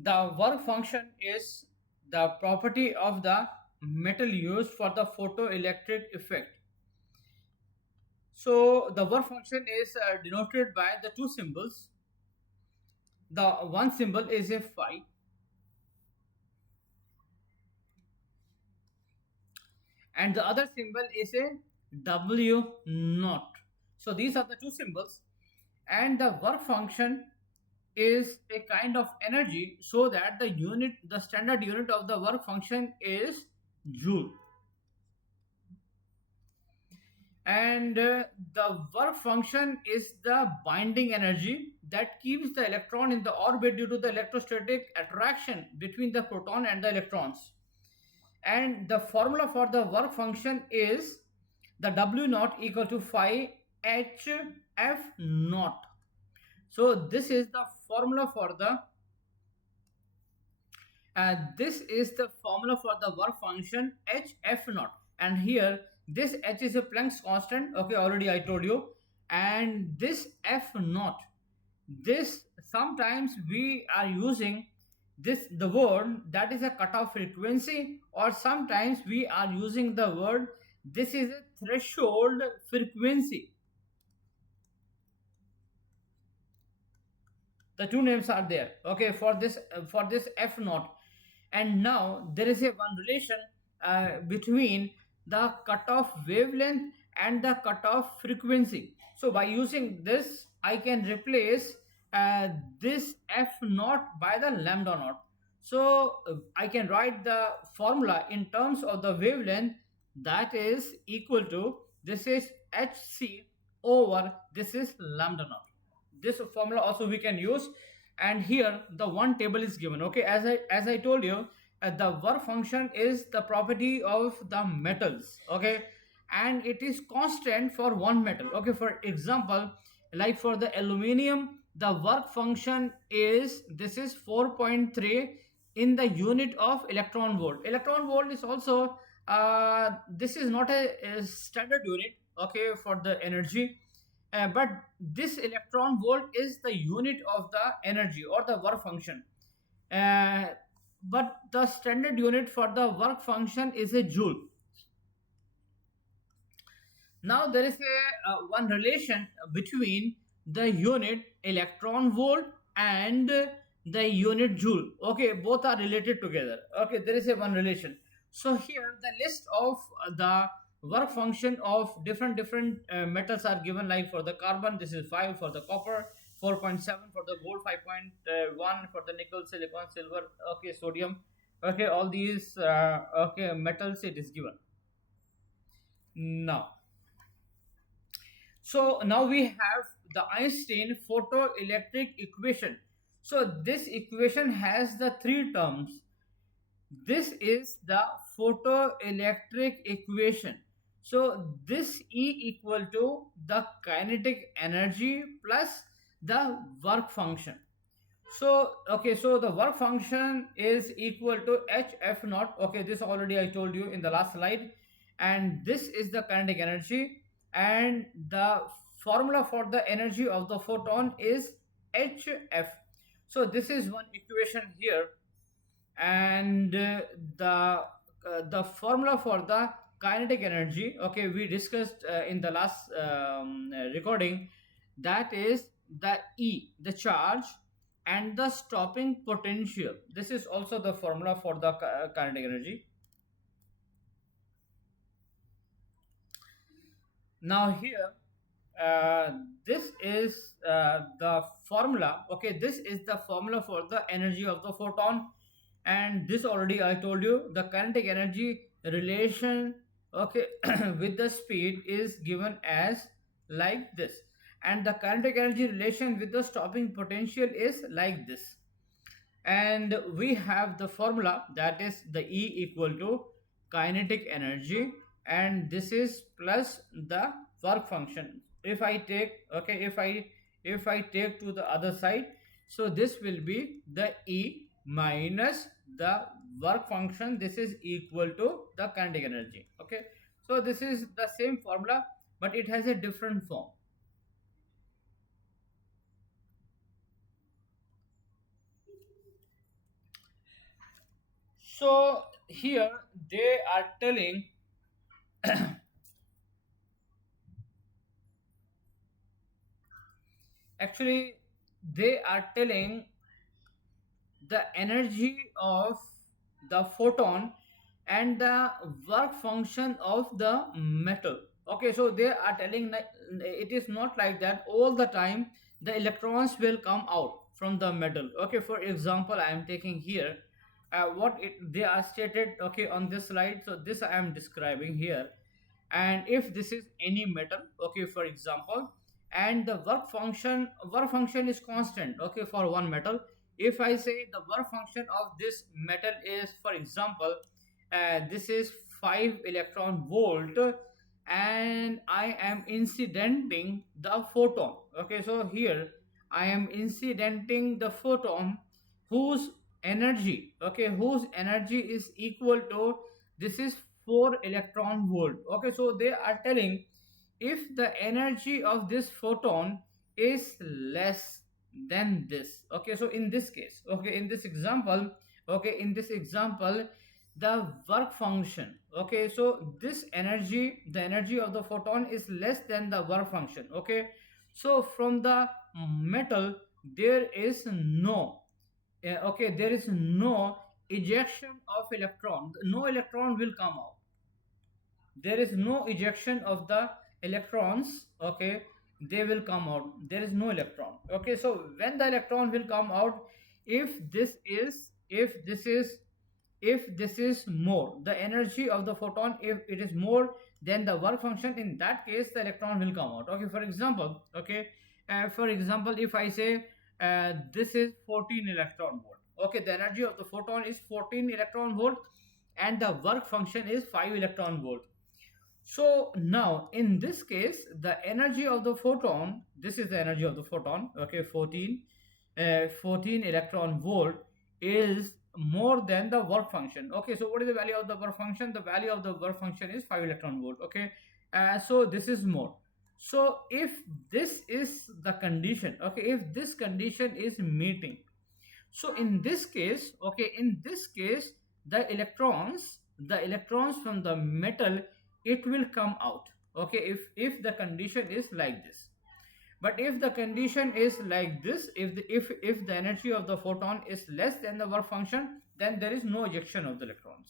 The work function is the property of the metal used for the photoelectric effect. So the work function is denoted by the two symbols. The one symbol is a phi, and the other symbol is a W naught. So these are the two symbols, and the work function is a kind of energy, so that the standard unit of the work function is joule. And the work function is the binding energy that keeps the electron in the orbit due to the electrostatic attraction between the proton and the electrons. And the formula for the work function is the W naught equal to phi h f naught. So this is the formula for the work function h f naught, and here this h is a Planck's constant. Okay, already I told you. And this f naught, this sometimes we are using the word that is a cutoff frequency, or sometimes we are using the word this is a threshold frequency. The two names are there, okay, for this f naught. And now there is a one relation between the cutoff wavelength and the cutoff frequency. So by using this, I can replace this f naught by the lambda naught. So I can write the formula in terms of the wavelength, that is equal to, this is hc over this is lambda naught. This formula also we can use. And here the one table is given. Okay, as I told you, the work function is the property of the metals. Okay, and it is constant for one metal. Okay, for example, like for the aluminium, the work function is, this is 4.3 in the unit of electron volt. Electron volt is also this is not a standard unit, okay, for the energy. But this electron volt is the unit of the energy or the work function. Uh, but the standard unit for the work function is a joule. Now there is a one relation between the unit electron volt and the unit joule. Okay, both are related together. Okay, there is a one relation. So here the list of the work function of different metals are given. Like for the carbon, this is 5; for the copper, 4.7; for the gold, 5.1; for the nickel, silicon, silver, okay, sodium. Okay, all these okay metals it is given. Now, so now we have the Einstein photoelectric equation. So this equation has the three terms. This is the photoelectric equation. So this E equal to the kinetic energy plus the work function. So okay, so the work function is equal to h f naught. Okay, this already I told you in the last slide. And this is the kinetic energy, and the formula for the energy of the photon is hf. So this is one equation here. And the formula for the kinetic energy, okay, we discussed in the last recording, that is the E, the charge, and the stopping potential. This is also the formula for the kinetic energy. Now here uh, this is the formula. Okay, this is the formula for the energy of the photon. And this already I told you, the kinetic energy relation, okay, with the speed is given as like this, and the kinetic energy relation with the stopping potential is like this. And we have the formula, that is the E equal to kinetic energy, and this is plus the work function. If I take, okay, if I take to the other side, so this will be the E minus the work function. This is equal to the kinetic energy. Okay, so this is the same formula, but it has a different form. here they are telling, actually they are telling the energy of the photon and the work function of the metal. Okay, so they are telling that it is not like that all the time the electrons will come out from the metal. Okay, for example, I am taking here they are stated, okay, on this slide. So this I am describing here. And if this is any metal, okay, for example, and the work function is constant, okay, for one metal. If I say the work function of this metal is, for example, this is 5 electron volt, and I am incidenting the photon. Okay, so here I am incidenting the photon whose whose energy is equal to, this is 4 electron volt. Okay, so they are telling if the energy of this photon is less than this. Okay, so in this case, okay, in this example, the work function, okay, so this energy, the energy of the photon is less than the work function. Okay, so from the metal there is no, okay, there is no ejection of electron, no electron will come out, there is no ejection of the electrons. Okay, they will come out, there is no electron. Okay, so when the electron will come out, if this is if this is if this is more, the energy of the photon, if it is more than the work function, in that case the electron will come out. Okay, for example, okay, for example, if I say this is 14 electron volt. Okay, the energy of the photon is 14 electron volt, and the work function is 5 electron volt. So now in this case, the energy of the photon, this is the energy of the photon, okay, 14 electron volt is more than the work function. Okay, so what is the value of the work function? The value of the work function is 5 electron volt. Okay, so this is more. So if this is the condition, okay, if this condition is meeting, so in this case, okay, in this case, the electrons from the metal, it will come out. Okay, if the condition is like this. But if the condition is like this, if the energy of the photon is less than the work function, then there is no ejection of the electrons.